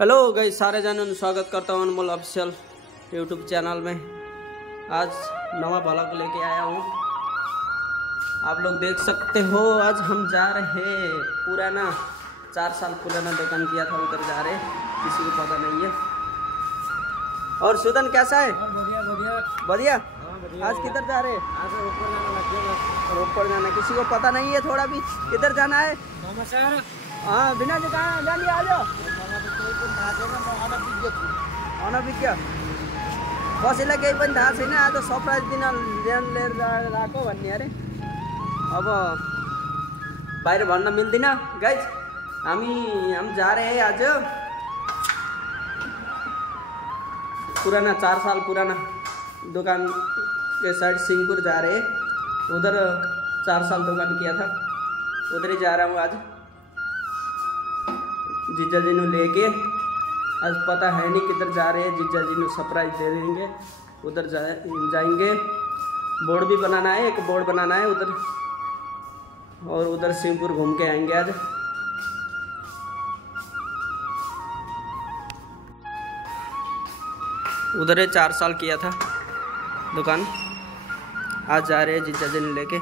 Hello guys, सारे जनों स्वागत करता हूँ अनमोल ऑफिशियल यूट्यूब चैनल में। आज नवा ब्लॉग लेके आया हूँ, आप लोग देख सकते हो। आज हम जा रहे हैं पुराना 4 साल पुराना दुकान किया था, उधर जा रहे, किसी को पता नहीं है। और सुदन कैसा है? बढ़िया बढ़िया बढ़िया। बढ़िया। आज किधर जा रहे? आज ऊपर जाना लग ऊपर जाना, किसी को पता नहीं है थोड़ा भी किधर जाना है। नमस्कार। हाँ, बिना जी कहाँ जानी, आ जाओ। अनभिज्ञ कसैलाई केही पनि थाहा छैन। आज सरप्राइज दिन लिएर गएको भन्ने अरे। अब बाहिर भन्न मिल्दैन गाइज। हम जा रहे हैं आज पुराना 4 साल पुराना दुकान के साइड सिंहपुर जा रहे हैं। उधर 4 साल दुकान किया था, उधर ही जा रहा हूँ आज जीजा जी ने लेके। आज पता है नहीं किधर जा रहे हैं, जीजा जी ने सरप्राइज दे देंगे। उधर जाएंगे। बोर्ड भी बनाना है, एक बोर्ड बनाना है उधर, और उधर सिंहपुर घूम के आएंगे आज। उधर 4 साल किया था दुकान, आज जा रहे हैं जीजा जी ने लेके।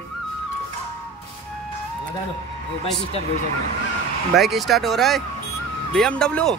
बाइक स्टार्ट हो रहा है। BMW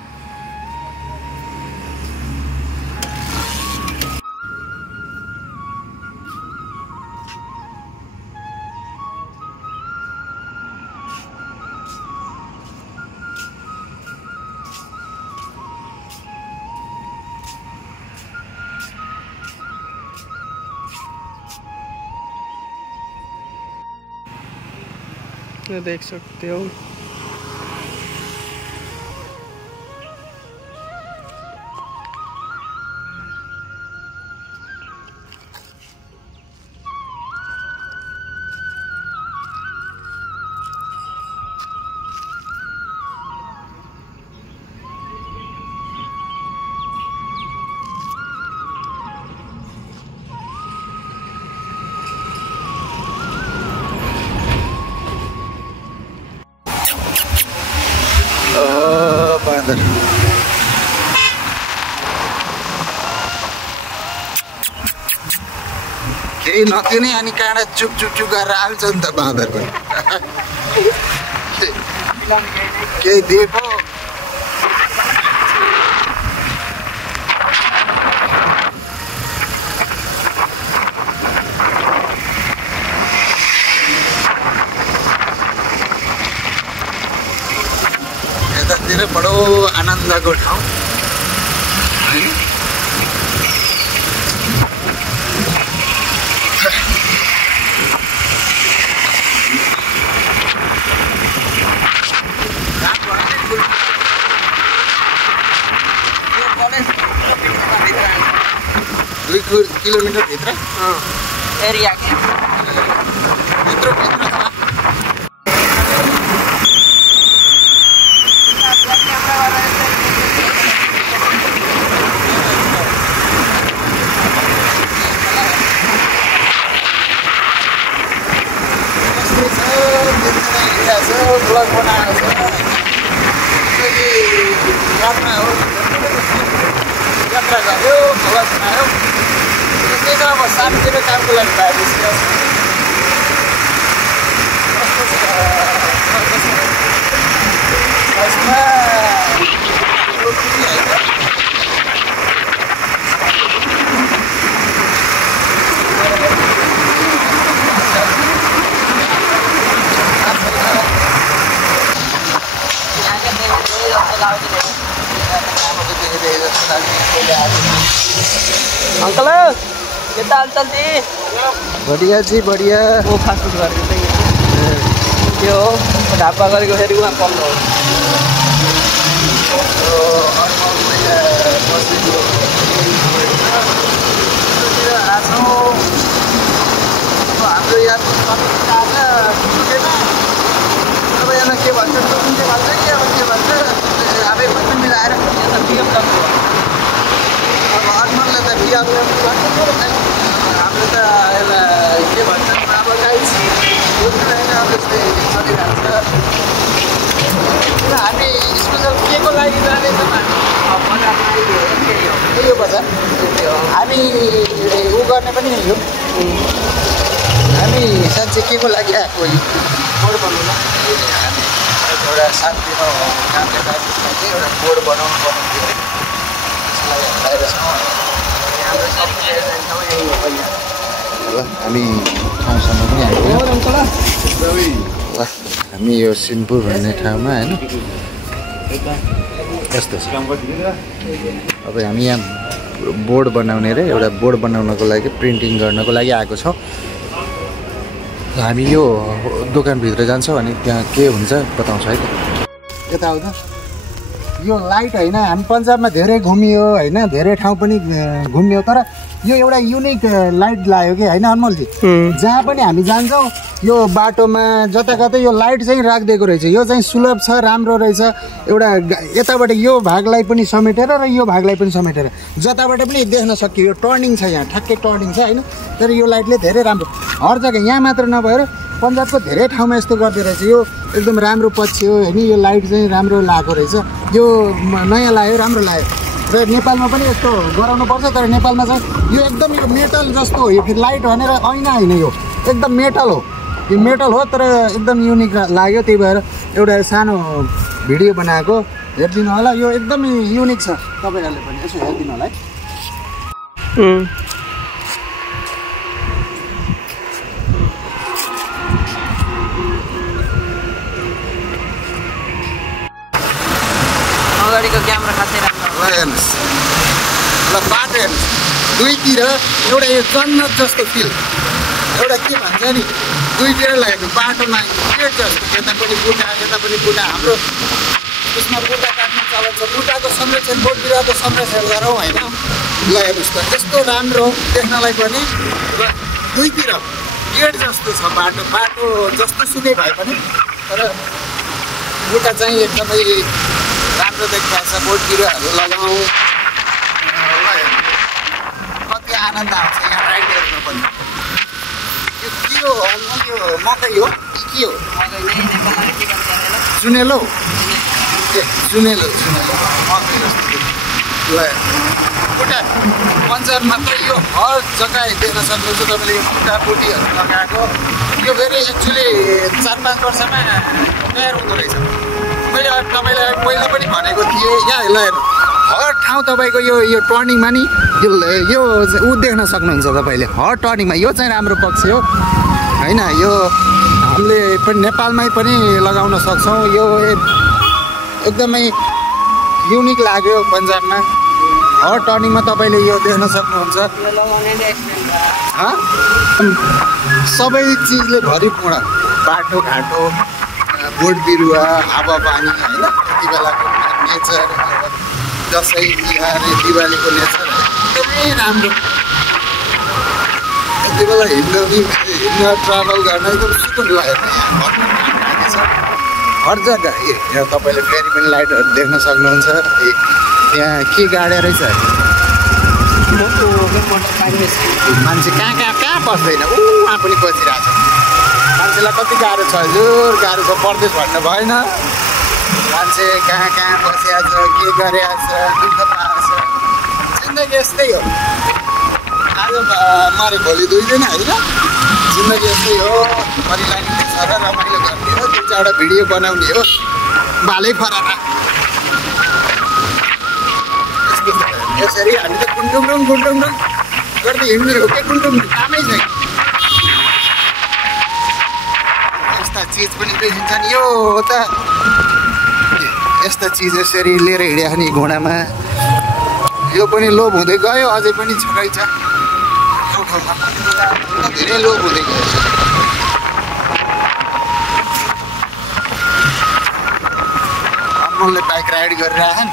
देख सकते हो। बाँदर केही नदिने अनि काँडा चुप चुप चुप गरेर आउँछ नि त बाँदर पनि। केही दिएको यतातिर बडो आनन्दको ठाउँ होइन। दुई किलोमिटर भित्र एरिया के भित्र भित्र छ। ब्लग बनाएको छ, यात्रा हो, यात्रा गऱ्यो, ब्लग बनायो। त्यही त अब सानोतिर कामको लागि भएपछि फर्स्टमा अंकल कितना हालचाल थी? बढ़िया जी बढ़िया। वो फास्ट फूड करके यो ढाबा गरेको फेरि उहाँ कम हो। हाम्रो यहाँ अब यहाँ के भन्छ, कुन चाहिँ भन्छ कि अब के भन्छ, आफै पनि मिलाएर BMW अब अनमलले त BMW भन्छ, हाम्रो त यसलाई के भन्छ अब गाइस होइन। अब यस्तै चलिरहेको छ। हामी स्पेसल के को लागि जाँदैछौँ हामी? त्यही हो बजार हामी उ गर्ने पनि यही हो हामी साँच्चै के को लागि आएको बोर्ड बनाउन एउटा साथीको कामले गर्दा चाहिँ एउटा बोर्ड बनाउनु पर्ने थियो त्यसलाई बाहिर छौँ हाम्रो सबै यही हो पहिला हामी ठाउँसम्म पनि आइपुग्यौँ ल हामी यो सिनपुर भन्ने ठाउँमा होइन यस्तो छ अब हामी यहाँ बोर्ड बनाउने र एउटा बोर्ड बनाउनको लागि प्रिन्टिङ गर्नको लागि आएको छौँ हामी यो दोकानभित्र जान्छौँ अनि त्यहाँ के हुन्छ बताउँछ है त यता आउँदा यो लाइट होइन हामी पन्जाबमा धेरै घुमियो होइन धेरै ठाउँ पनि घुमियो तर यो एउटा युनिक लाइट लाग्यो कि होइन अनमोलजी जहाँ पनि हामी जान्छौँ यो बाटोमा जताकतै यो लाइट चाहिँ राखिदिएको रहेछ यो चाहिँ सुलभ छ राम्रो रहेछ एउटा यताबाट यो भागलाई पनि समेटेर र यो भागलाई पनि समेटेर जताबाट पनि देख्न सकियो यो टर्निङ छ यहाँ ठ्याक्कै टर्निङ छ होइन तर यो लाइटले धेरै राम्रो हर जग्गा यहाँ मात्र नभएर पन्जाबको धेरै ठाउँमा यस्तो गर्दो रहेछ यो एकदम राम्रो पक्ष हो होइन यो लाइट चाहिँ राम्रो लागेको रहेछ यो नयाँ लाग्यो राम्रो लाग्यो र नेपालमा पनि यस्तो गराउनुपर्छ तर नेपालमा चाहिँ यो एकदम यो मेटल जस्तो हो यो फेरि लाइट भनेर ऐना होइन यो एकदम मेटल हो यो मेटल हो तर एकदम युनिक लाग्यो त्यही भएर एउटा सानो भिडियो बनाएको हेरिदिनु होला यो एकदमै युनिक छ तपाईँहरूले पनि यसो हेरिदिनु होला है अगाडिको क्यामेरा खासै राम्रो ल हेर्नुहोस् ल बाटो हेर्नुहोस् दुईतिर एउटा यो जन्नत जस्तो फिल एउटा के भन्छ नि दुईतिर लागेको बाटोमा गेट जस्तो यता पनि बुटा हाम्रो उसमा बुटा काट्नु चलन छ बुटाको संरक्षण बोट बिरुवाको संरक्षण गरौँ होइन ल हेर्नुहोस् त यस्तो राम्रो देख्नलाई पनि र दुईतिर गेट जस्तो छ बाटो जस्तो सुकै भए पनि तर बुटा चाहिँ एकदमै राम्रो देखिरहेको छ बोट बिरुवाहरू लगाउँ कति आनन्द आउँछ यहाँ राइड हेर्नु पनि यो के हो यो मकै हो के हो सुनेलो ए सुनेलो मकै जस्तो ल बुटा पन्जाबमा त यो हर जग्गा देख्न सक्नुहुन्छ तपाईँले यो बुटाबुटीहरू लगाएको यो फेरि एक्चुली 4-5 वर्षमा तयार हुँदो रहेछ मैले तपाईँलाई पहिला पनि भनेको थिएँ यहाँ ल हेर्नु हर ठाउँ तपाईँको यो टर्निङमा नि यो ऊ देख्न सक्नुहुन्छ तपाईँले हर टर्निङमा यो चाहिँ राम्रो पक्ष हो होइन यो हामीले पनि नेपालमै पनि लगाउन सक्छौँ यो एकदमै युनिक लाग्यो पन्जाबमा हर टर्निङमा तपाईँले यो देख्न सक्नुहुन्छ सबै चिजले भरिपूर्ण बाटोघाटो बोट बिरुवा हावापानी होइन त्यति बेलाको नेचर दसैँ तिहार दिवालीको नेचर एकदमै राम्रो यति बेला हिँड्न ट्राभल गर्न एकदम सुकुन लाग्यो हर जग्गा यहाँ तपाईँले फेरि पनि लाइटहरू देख्न सक्नुहुन्छ यहाँ के गाडे रहेछ मान्छे कहाँ पस्दैन उहाँ पनि पसिरहेको छ मान्छेलाई कति गाह्रो छ हजुर गाह्रो छ परदेश भन्नु भएन मान्छे कहाँ बसिरहेको छ के गरिरहेको छ दुःख पाएको छ जिन्दगी यस्तै हो आज मरे भोलि 2 दिन होइन जिन्दगी यस्तै हो परिलाग्ने छ र रमाइलो गर्ने हो 2-4वटा भिडियो बनाउने हो भालै फरारा यसरी हामी त गुन्डुङ गर्दै हिँड्नु के गुन्डुङ कामै छैन यस्ता चिज पनि देखिन्छन् यो त यस्ता चिज यसरी लिएर हिँड्यो नि घोडामा यो पनि लोभ हुँदै गयो अझै पनि छुट्टै छ धेरै लोभ हुँदै गयो अनमोलले बाइक राइड गरिरहेछन्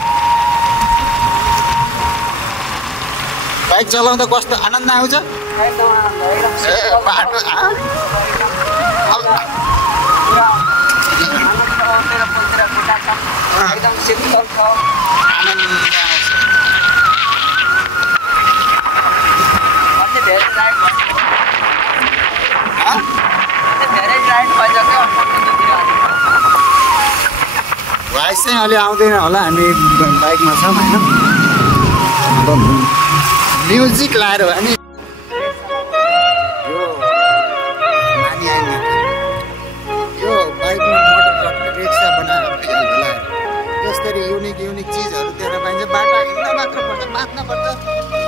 बाइक चलाउँदा कस्तो आनन्द आउँछ ए बाटो एकदम सिम्पल छ आनन्द आउँछ भोइस चाहिँ अलि आउँदैन होला हामी बाइकमा छौँ होइन म्युजिक लाएर हामी यो नानी आइमा यो बाइकमा मोटर रिक्सा बनाएर यसरी युनिक चिजहरू त्यहाँ पाइन्छ बाटो हिँड्न मात्र पर्छ बाँच्न पर्छ